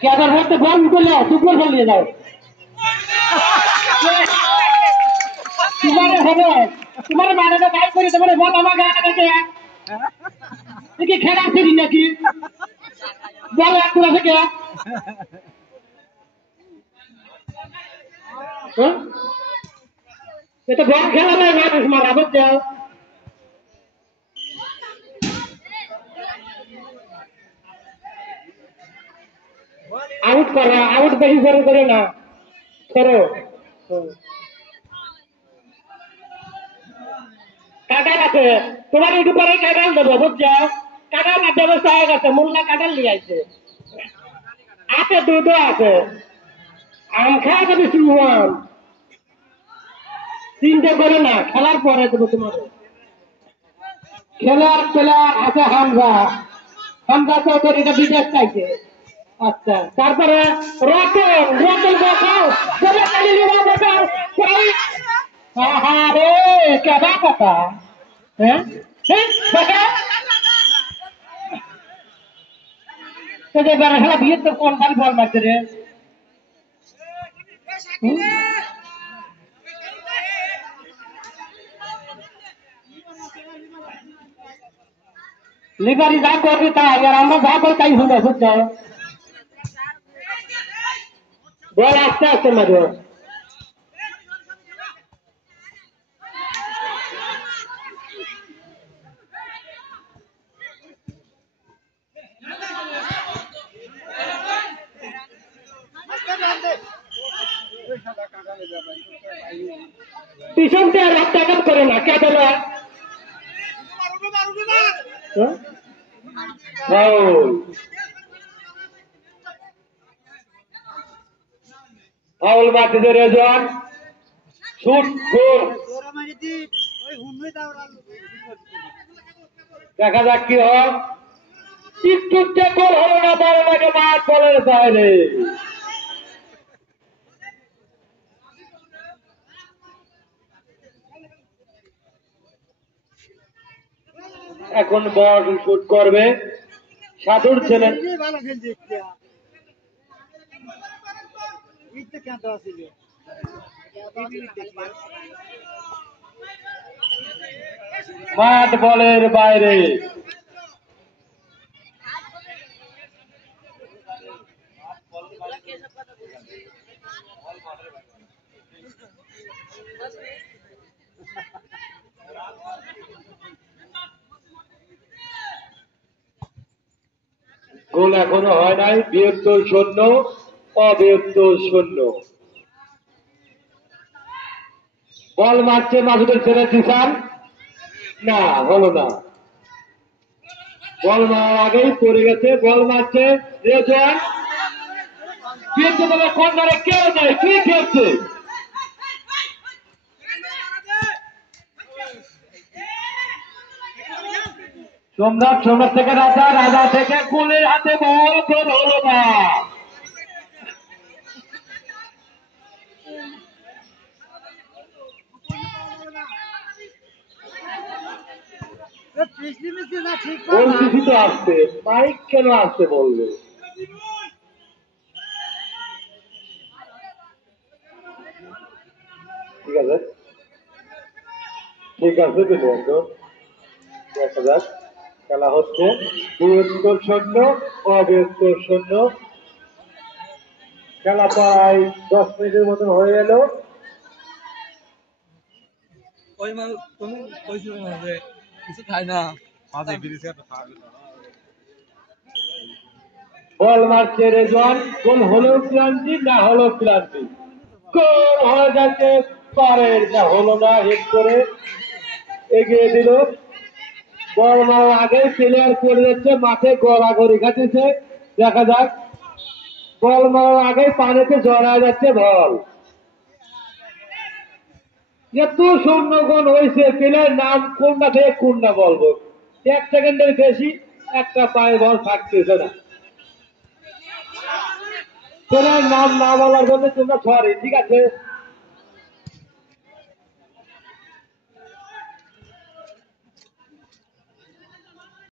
क्या करते बॉल को ले सुपर बॉल ले जाओ तुम्हारे मारे तो बात करी तुम्हारे बॉल हमारे आने देते हैं देखिए खेला से नहीं की बॉल एक पूरा से क्या ये तो बॉल खेला नहीं है तुम्हारा बच जाओ आउट कर रहा आउट बेसी करे ना करो কাটাল আছে তোমার একটু পরে কাটাল দেবো বুঝছো কাটাল না ব্যবস্থা হয়ে গেছে মোল্লা কাটাল নিয়ে আসছে আছে দুধও আছে আম খাওয়া যাবে সুমন চিন্তা করো না খেলার পরে দেবো তোমার খেলার প্লেয়ার আছে হামজা চৌধুরী এটা বিদেশ চাইছে আচ্ছা তারপরে রতন রতন দেখাও চলে চালিয়ে নিয়ে দেখাও আরে কেডা কথা হ্যাঁ দেখা তোদের বেড়া খেলা বিয়ে তো কোন বাড়ি বল মারছে রে লিবারি যা করবে তাই আর আমরা যা করি তাই হবে বুঝছো বল আস্তে আস্তে মারো পিছন থেকে রাত টাকা করে না কে দেবে ফাউল মারতেছে রেজন শুট গোল দেখা যাক কি হয় টিকটুকটা গোল হলো না বড় লাগে মাঠ বলের বাইরে এখন বল শুট করবে সাধুর ছেলে মাঠ বলের বাইরে গোল এখনো হয় নাই ৭২-০ অ৭২-০ বল মারছে মাসুদের ছেলে জিসান না হলো না বল মারার আগেই পড়ে গেছে বল মারছে রেজন কিন্তু তবে কর্নারে কেউ নেই কি খেলছে সোমনাথ থেকে রাজা থেকে গোলের হাতে বল গোল হলো না তো আসছে মাইক কেন আসছে বলবে ঠিক আছে দেখা যাক খেলা হচ্ছে ৭২-০ অ৭২-০ খেলা প্রায় ১০ মিনিটের মতন হয়ে গেল কিছু খাই না বল মারছে রেজন গোল হলেও ক্লান্তি না হলেও ক্লান্তি গোল হয়ে যাচ্ছে পারের যা হলো না হিট করে এগিয়ে দিল বল মারার আগে প্লেয়ার চলে যাচ্ছে মাঠে গড়াগড়ি খাচ্ছে দেখা যাক বল মারার আগে পানিতে জড়ায় যাচ্ছে বল এত শূন্যগণ হয়েছে প্লেয়ার নাম কোনটা থেকে কোনটা বলবো ১ সেকেন্ডের বেশি একটা পায়ে বল থাকতেছে না প্লেয়ার নাম না বলার জন্য তোমরা সরি ঠিক আছে